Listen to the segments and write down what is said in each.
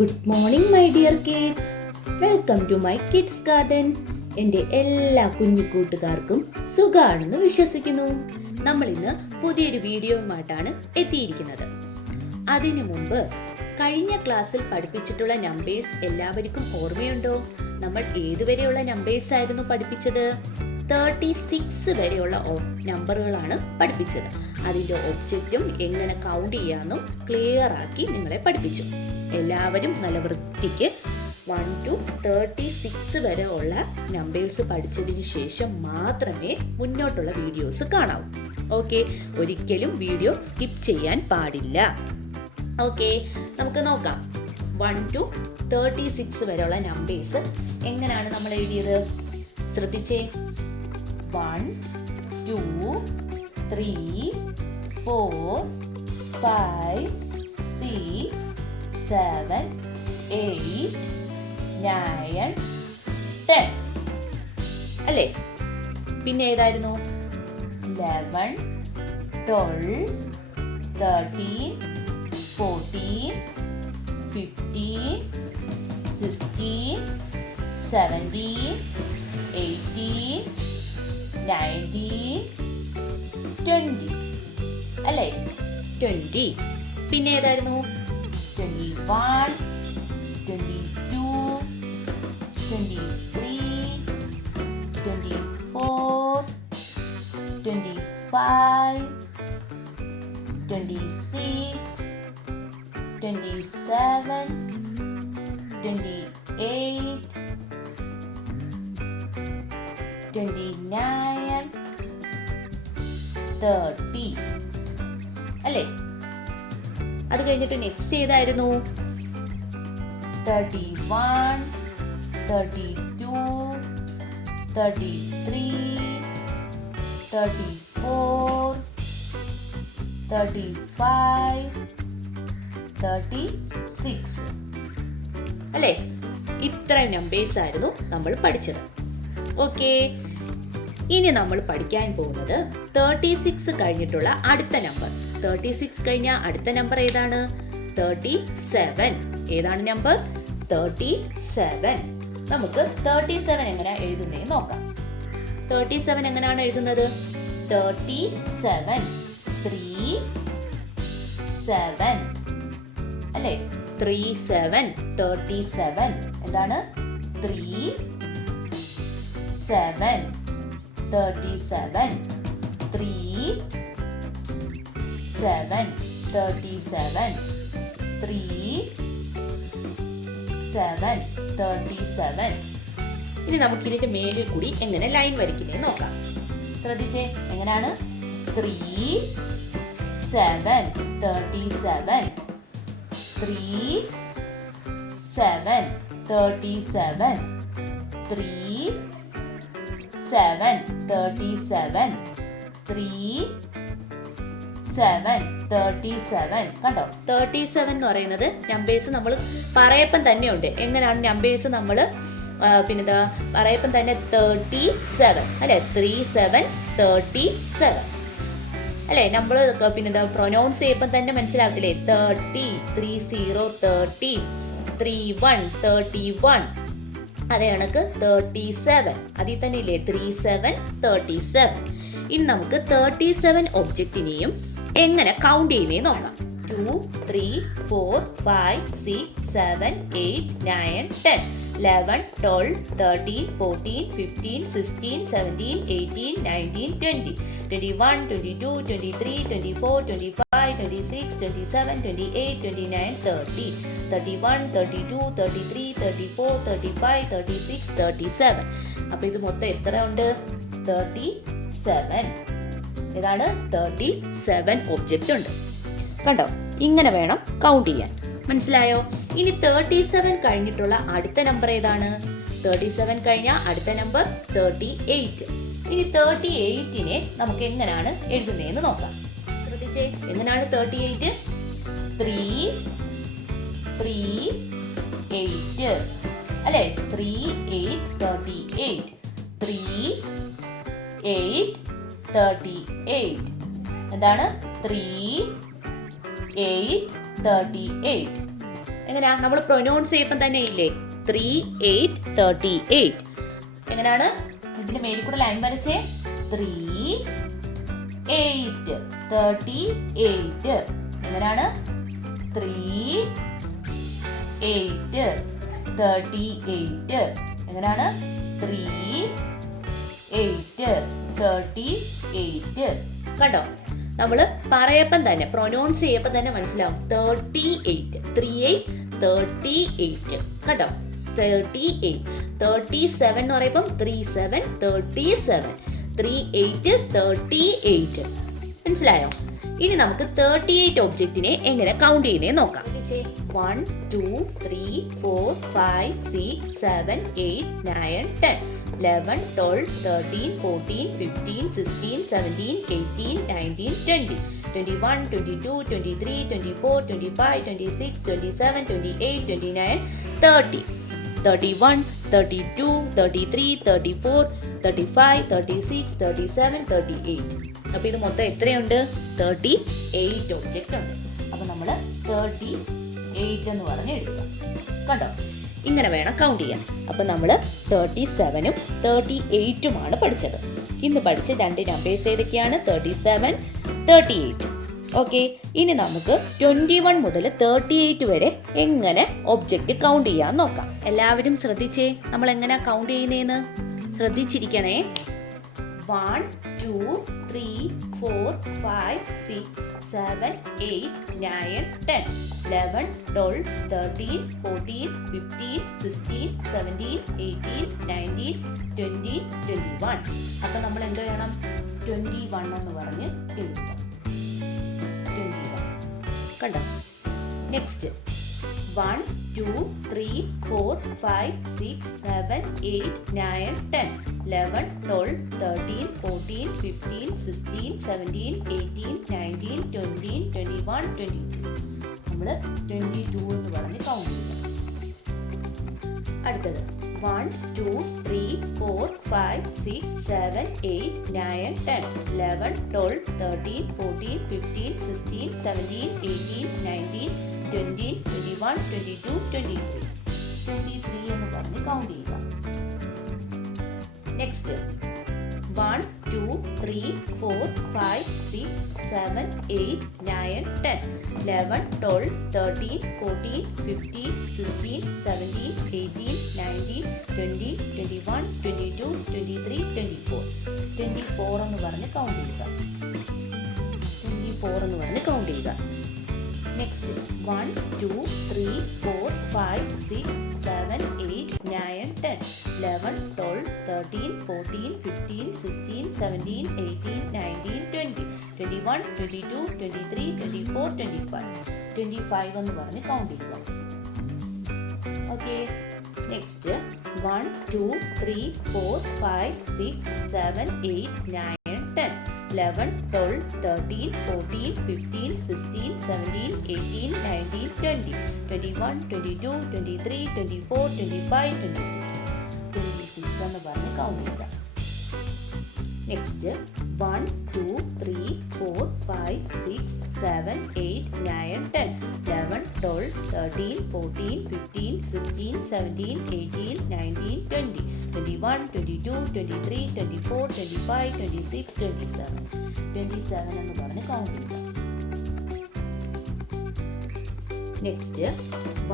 Good morning my dear kids. Welcome to my kids garden. എൻ്റെ എല്ലാ കുഞ്ഞു കൂട്ടുകാർക്കും സുഖാണെന്ന് വിശ്വസിക്കുന്നു. നമ്മൾ ഇന്ന് പുതിയൊരു വീഡിയോയുമായിട്ടാണ് എത്തിയിരിക്കുന്നത്. അതിനു മുമ്പ് കഴിഞ്ഞ ക്ലാസ്സിൽ പഠിപ്പിച്ചിട്ടുള്ള നമ്പേഴ്സ് എല്ലാവർക്കും ഓർമ്മയുണ്ടോ? നമ്മൾ ഏതുവരെയുള്ള നമ്പേഴ്സ് ആയിരുന്നു പഠിപ്പിച്ചത്? 36 വരെയുള്ള നമ്പറുകളാണ് പഠിപ്പിച്ചത്. അതിൻ്റെ ഒബ്ജക്റ്റും എങ്ങനെ കൗണ്ട് ചെയ്യാമെന്നും ക്ലിയർ ആക്കി നിങ്ങളെ പഠിപ്പിച്ചു. എല്ലാവരും നല്ല വൃത്തിക്ക് 1 to 36 വരെ ഉള്ള നമ്പേഴ്സ് പഠിച്ചതിന് ശേഷം മാത്രമേ മുന്നോട്ടുള്ള വീഡിയോസ് കാണാവൂ. ഓക്കെ, ഒരിക്കലും വീഡിയോ സ്കിപ്പ് ചെയ്യാൻ പാടില്ല. ഓക്കെ, നമുക്ക് നോക്കാം. 1 to 36 വരെയുള്ള നമ്പേഴ്സ് എങ്ങനെയാണ് നമ്മൾ എഴുതിയത്? ശ്രദ്ധിച്ചേ. 1, 2, 3, 4, 5, 6, 7, 8, 9, 10 അല്ലേ? പിന്നെ ഏതായിരുന്നു? 11, 12, 13, 14, 15, 16, 17, 18, 19, 20 അല്ലേ? 20. പിന്നെ ഏതായിരുന്നു? 21, 22, 23, 24, 25, 26, 27, 28, 29, 30 അല്ലേ? അത് കഴിഞ്ഞിട്ട് നെക്സ്റ്റ് ഏതായിരുന്നു? 31, 32, 33, 34, 35, 36 അല്ലേ? ഇത്രയും നമ്പേഴ്സ് ആയിരുന്നു നമ്മൾ പഠിച്ചത്. ഓക്കെ, ഇനി നമ്മൾ പഠിക്കാൻ പോകുന്നത് 36 കഴിഞ്ഞിട്ടുള്ള അടുത്ത നമ്പർ. 36 കഴിഞ്ഞ അടുത്ത നമ്പർ ഏതാണ്? 37. ഏതാണ് നമ്പർ? 37. നമുക്ക് 37 എങ്ങനെ എഴുതുന്നതെന്ന് നോക്കാം. 37 എങ്ങനെയാണ് എഴുതുന്നത്? 37 3 7 അല്ലേ? 37 37 എന്താണ്? 3 7 37 3 7 37 3 7 37. ഇനി നമുക്ക് ഇതിന്റെ മേലിൽ കൂടി എങ്ങനെ ലൈൻ വരയ്ക്കുന്നത് നോക്കാം. ശ്രദ്ധിച്ചേ. എങ്ങനെയാണ്? 3 7 37 3 7 37 3 7 37 3 7 37. കണ്ടോ? 37 എന്ന് പറയുന്നത് നമ്പേഴ്സ് നമ്മൾ പറയപ്പം തന്നെ ഉണ്ട്. എങ്ങനെയാണ് നമ്പേഴ്സ് നമ്മൾ പിന്നെന്താ പറയപ്പം തന്നെ? 37 അല്ലെ? 37 37 അല്ലെ? നമ്മൾ പിന്നെന്താ പ്രൊനൗൺസ് ചെയ്യുമ്പം തന്നെ മനസ്സിലാകത്തില്ലേ? 30 30 30 31 31 അതേ കണക്ക് 37 അതിൽ തന്നെ ഇല്ലേ? 37 37. ഇനി നമുക്ക് 37 ഒബ്ജക്റ്റിനെയും എങ്ങനെ കൗണ്ട് ചെയ്യുന്നേ നോക്കാം. 2 3 4 5 6 7 8 9 10 11 12 13 14 15 16 17 18 19 20 21 22 23 24 25 26 27 28 29 30 31 32 33 34 35 36 37. അപ്പോൾ ഇത് മൊത്തം എത്ര ഉണ്ട്? 37. ഇതാണ് 37 ഒബ്ജക്റ്റ് ഉണ്ട്. കണ്ടോ? ഇങ്ങനെ വേണം കൗണ്ട് ചെയ്യാൻ. മനസ്സിലായോ? ഇനി 37 കഴിഞ്ഞിട്ടുള്ള അടുത്ത നമ്പർ ഏതാണ്? 37 കഴിഞ്ഞ അടുത്ത നമ്പർ 38. ഇനി 38നെ നമുക്ക് എങ്ങനെയാണ് എഴുതുന്നതെന്ന് നോക്കാം. ശ്രദ്ധിച്ചേ. എങ്ങനെയാണ് 38? 3 3 8 അല്ലേ? 3 8 38 3 8 38. എന്താണ്? 3 8 38 എങ്ങനെയാ നമ്മൾ പ്രൊനൗൺസ് ചെയ്യുമ്പോൾ തന്നെ ഇല്ലേ 3, 8, 38. എങ്ങനെയാണ് ഇതിന്റെ മേലിൽ കൂടെ ലൈൻ വരച്ചേ 3, 8, 38. എങ്ങനെയാണ് 3, 8, 38. എങ്ങനെയാണ് 3, 8, 38. കണ്ടോ നമ്മൾ പറയപ്പം തന്നെ പ്രൊനൗൺസ് ചെയ്യപ്പം തന്നെ മനസ്സിലാവും 38, 38, 38. കണ്ടോ 38. 37 എന്ന് പറയുമ്പം 37, 37, 38, 38. മനസ്സിലായോ? ഇനി നമുക്ക് 38 ഒബ്ജക്റ്റിനെ എങ്ങനെ കൗണ്ട് ചെയ്യുന്നേ നോക്കാം. 1, 2, 3, 4, 5, 6, 7, 8, 9, 10, 11, 12, 13, 14, 15, 16, 17, 18, 19, 20, 21, 22, 23, 24, 25, 26, 27, 28, 29, 30, 31, 32, 33, 34, 35, 36, 37, 38. അപ്പോൾ ഇത് മൊത്തം എത്രയുണ്ട്? 38 ഒബ്ജക്റ്റ് ഉണ്ട്. അപ്പോൾ നമ്മൾ 38 എന്ന് പറഞ്ഞ് എഴുതുക. കണ്ടോ ഇങ്ങനെ വേണം കൗണ്ട് ചെയ്യാൻ. അപ്പോൾ നമ്മൾ 37ഉം 38ഉമാണ് പഠിച്ചത്. ഇന്ന് പഠിച്ച 2 നമ്പേഴ്സ് ഏതൊക്കെയാണ്? 37, 38. ഓക്കെ, ഇനി നമുക്ക് 21 മുതൽ 38 വരെ എങ്ങനെ ഒബ്ജക്റ്റ് കൗണ്ട് ചെയ്യാൻ നോക്കാം. എല്ലാവരും ശ്രദ്ധിച്ചേ, നമ്മൾ എങ്ങനെ കൗണ്ട് ചെയ്യുന്നതെന്ന് ശ്രദ്ധിച്ചിരിക്കണേ. 1, 2, 3, 4, 5, 6, 7, 8, 9, 10, 11, 12, 13, 14, 15, 16, 17, 18, 19, 20, 21. അപ്പം നമ്മൾ എന്ത് ചെയ്യണം? 21 എന്ന് പറഞ്ഞ് എഴുതുക. 21. കണ്ടോ? നെക്സ്റ്റ് 1, 2, 3, 4, 5, 6, 7, 8, 9, 10, 11, 12, 13, 14, 15, 16, 17, 18, 19, 20, 21, 22. നമ്മൾ 22 എന്ന് പറഞ്ഞ് കൗണ്ട് ചെയ്യുക. അടുത്തത് 1, 2, 3, 4, 5, 6, 7, 8, 9, 10, 11, 12, 13, 14, 15, 16, 17, 18, 19, 20, 21, 22, 23. 23 എന്ന് പറഞ്ഞ് കൗണ്ട് ചെയ്യുക. നെക്സ്റ്റ് 1, 2, 3, 4, 5, 6, 7, 8, 9, 10, 11, 12, 13, 14, 15, 16, 17, 18, 19, 20, 21, 22, 23, 24. 24 എന്ന് പറഞ്ഞ് കൗണ്ട് ചെയ്യുക. 24 എന്ന് പറഞ്ഞ് കൗണ്ട് ചെയ്യുക. നെക്സ്റ്റ് 1, 2, 3, 4, 5, 6, 7, 8, 9, 10, 11, 12, 13, 14, 15, 16, 17, 18, 19, 20, 21, 22, 23, 24, 25. 25 എന്ന് പറഞ്ഞ് കൗണ്ട് ചെയ്യുക. Okay, next 1, 2, 3, 4, 5, 6, 7, 8, 9, 10, 11, 12, 13, 14, 15, 16, 17, 18, 19, 20, 21, 22, 23, 24, 25, 26. 26 എന്ന് പറഞ്ഞ് കൗണ്ട് ചെയ്യുക. നെക്സ്റ്റ് 1, 2, 3, 4, 5, 6, 7, 8, 9, 10, 11, 12, 13, 14, 15, 16, 17, 18, 19, 20, 21, 22, 23, 24, 25, 26, 27. 27 എന്ന് പറഞ്ഞ് കൗണ്ട് ചെയ്യുക. നെക്സ്റ്റ്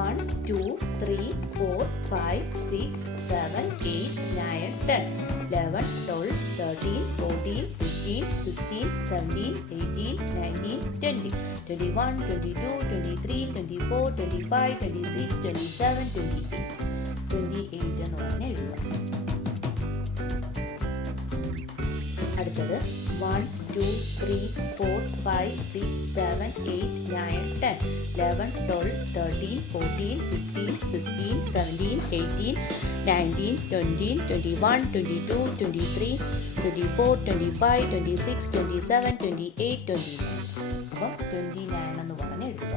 1, 2, 3, 4, 5, 6, 7, 8, 9, 10, 11, 12, 13, 14, 15, 16, 17, 18, 19, 20, 21, 22, 23, 24, 25, 26, 27, 28. 28 എന്ന് പറഞ്ഞ് എഴുതുക. അടുത്തത് 1, 2, 3, 4, 5, 6, 7, 8, 9, 10, 11, 12, 13, 14, 15, 16, 17, 18, 19, 20, 21, 22, 23, 24, 25, 26, 27, 28, 29. അപ്പോൾ 29 എന്ന് പറഞ്ഞ് എഴുതുക.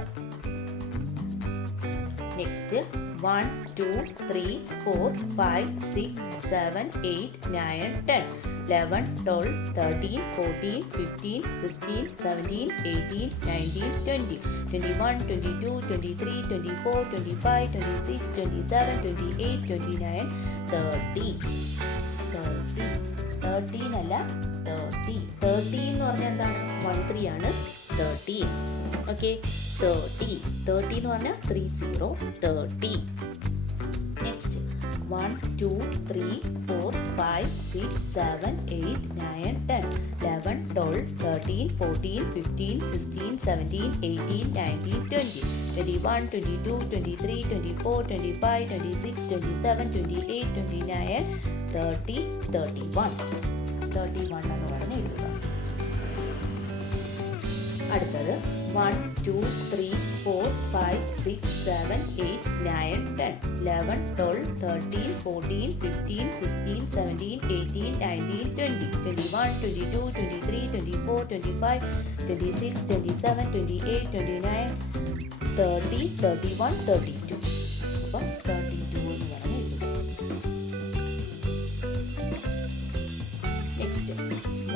നെക്സ്റ്റ് 1, 2, 3, 4, 5, 6, 7, 8, 9, 10, 11, 12, 13, 14, 15, 16, 17, 18, 19, 20, 21, 22, 23, 24, 25, 26, 27, 28, 29, 30. 13 അല്ല 30. 30 എന്ന് പറഞ്ഞാൽ എന്താണ്? 13 ആണ് 30. ഓക്കെ, 30 എന്ന് പറഞ്ഞാൽ 30, 30. നെക്സ്റ്റ് 1, 2, 3, 4, 5, 6, 7, 8, 9, 10, 11, 12, 13, 14, 15, 16, 17, 18, 19, 20, 21, 22, 23, 24, 25, 26, 27, 28, 29, 30, 31. 31 എന്ന് പറഞ്ഞ് എഴുതുക. അടുത്തത് 1, 2, 3, 4, 5, 6, 7, 8, 9, 10, 11, 12, 13, 14, 15, 16, 17, 18, 19, 20, 21, 22, 23, 24, 25, 26, 27, 28, 29, 30, 31, 32. അപ്പം 32 എന്ന് പറഞ്ഞ് എഴുതുക. നെക്സ്റ്റ്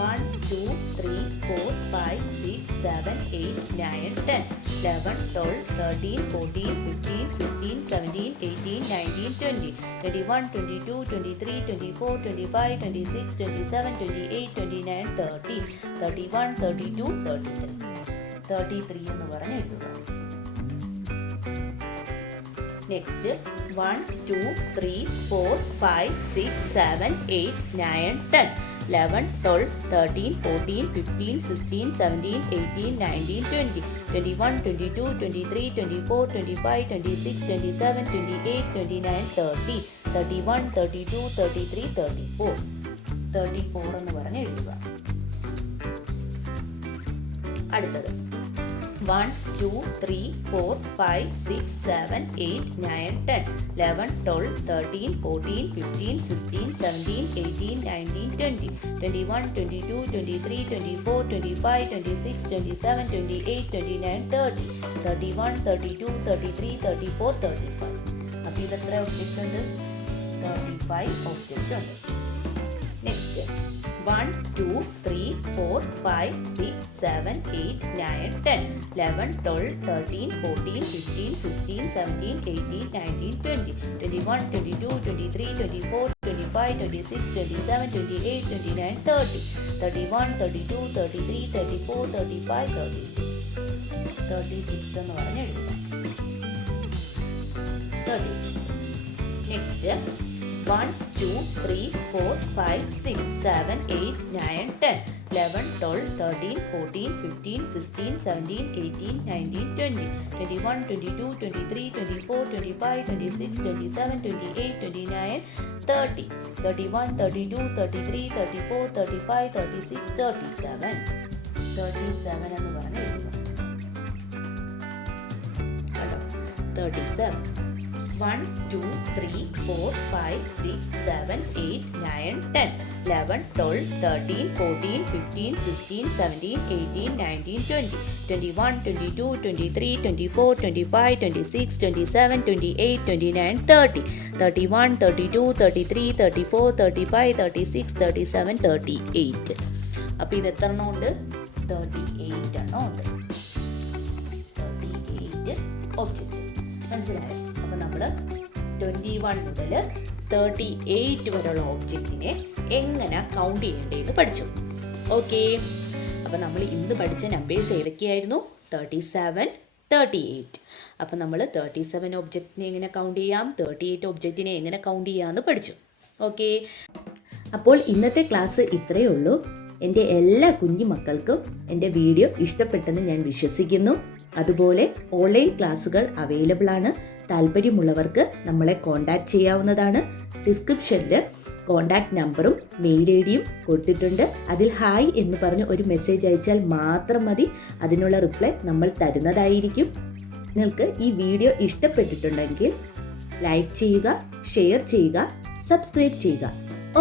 1, 2, 3, 4, 5, 6, 7, 8, 9, 10, 11, 12, 13, 14, 15, 16, 17, 18, 19, 20, 21, 22, 23, 24, 25, 26, 27, 28, 29, 30, 31, 32, 33. 33 എന്ന് പറഞ്ഞ് എഴുതുക. നെക്സ്റ്റ് 1, 2, 3, 4, 5, 6, 7, 8, 9, 10, 11, 12, 13, 14, 15, 16, 17, 18, 19, 20, 21, 22, 23, 24, 25, 26, 27, 28, 29, 30, 31, 32, 33, 34. 34 എന്ന് പറഞ്ഞ് എഴുതുക. അടുത്തത് 1, 2, 3, 4, 5, 6, 7, 8, 9, 10, 11, 12, 13, 14, 15, 16, 17, 18, 19, 20, 21, 22, 23, 24, 25, 26, 27, 28, 29, 30, 31, 32, 33, 34, 35. അപ്പോൾ ഇത് എത്ര ഒബ്ജക്റ്റ് ഉണ്ട്? 35 ഒബ്ജക്റ്റ് ഉണ്ട്. നെക്സ്റ്റ് 1, 2, 3, 4, 5, 6, 7, 8, 9, 10, 11, 12, 13, 14, 15, 16, 17, 18, 19, 20, 21, 22, 23, 24, 25, 26, 27, 28, 29, 30, 31, 32, 33, 34, 35, 36. 36 എന്ന് പറഞ്ഞ് എഴുതുക. 36. നെക്സ്റ്റ് 1, 2, 3, 4, 5, 6, 7, 8, 9, 10, 11, 12, 13, 14, 15, 16, 17, 18, 19, 20, 21, 22, 23, 24, 25, 26, 27, 28, 29, 30, 31, 32, 33, 34, 35, 36, 37. 37 എന്ന് പറഞ്ഞ് എഴുതുക. 37. 1, 2, 3, 4, 5, 6, 7, 8, 9, 10, 11, 12, 13, 14, 15, 16, 17, 18, 19, 20, 21, 22, 23, 24, 25, 26, 27, 28, 29, 30, 31, 32, 33, 34, 35, 36, 37, 38. അപ്പോൾ ഇത് എത്ര എണ്ണം ഉണ്ട്? 38 എണ്ണം ഉണ്ട്. 38 ഒബ്ജക്റ്റ്. മനസ്സിലായോ? അപ്പോൾ നമ്മൾ 21 മുതൽ 38 വരെയുള്ള ഒബ്ജക്റ്റിനെ എങ്ങനെ കൗണ്ട് ചെയ്യേണ്ടതെന്ന് പഠിച്ചു. ഓക്കെ, അപ്പോൾ നമ്മൾ ഇന്ന് പഠിച്ച നമ്പേഴ്സ് ഏതൊക്കെയായിരുന്നു? 37, 38. അപ്പോൾ നമ്മൾ 37 ഒബ്ജക്റ്റിനെ എങ്ങനെ കൗണ്ട് ചെയ്യാം, 38 ഒബ്ജക്റ്റിനെ എങ്ങനെ കൗണ്ട് ചെയ്യാമെന്ന് പഠിച്ചു. ഓക്കെ, അപ്പോൾ ഇന്നത്തെ ക്ലാസ് ഇത്രയേ ഉള്ളൂ. എൻ്റെ എല്ലാ കുഞ്ഞു മക്കൾക്കും എൻ്റെ വീഡിയോ ഇഷ്ടപ്പെട്ടെന്ന് ഞാൻ വിശ്വസിക്കുന്നു. അതുപോലെ ഓൺലൈൻ ക്ലാസ്സുകൾ അവൈലബിൾ ആണ്. താല്പര്യമുള്ളവർക്ക് നമ്മളെ കോൺടാക്റ്റ് ചെയ്യാവുന്നതാണ്. ഡിസ്ക്രിപ്ഷനിൽ കോൺടാക്റ്റ് നമ്പറും മെയിൽ ഐ ഡിയും കൊടുത്തിട്ടുണ്ട്. അതിൽ ഹായ് എന്ന് പറഞ്ഞ് ഒരു മെസ്സേജ് അയച്ചാൽ മാത്രം മതി. അതിനുള്ള റിപ്ലൈ നമ്മൾ തരുന്നതായിരിക്കും. നിങ്ങൾക്ക് ഈ വീഡിയോ ഇഷ്ടപ്പെട്ടിട്ടുണ്ടെങ്കിൽ ലൈക്ക് ചെയ്യുക, ഷെയർ ചെയ്യുക, സബ്സ്ക്രൈബ് ചെയ്യുക.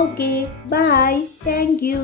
Okay, bye, thank U.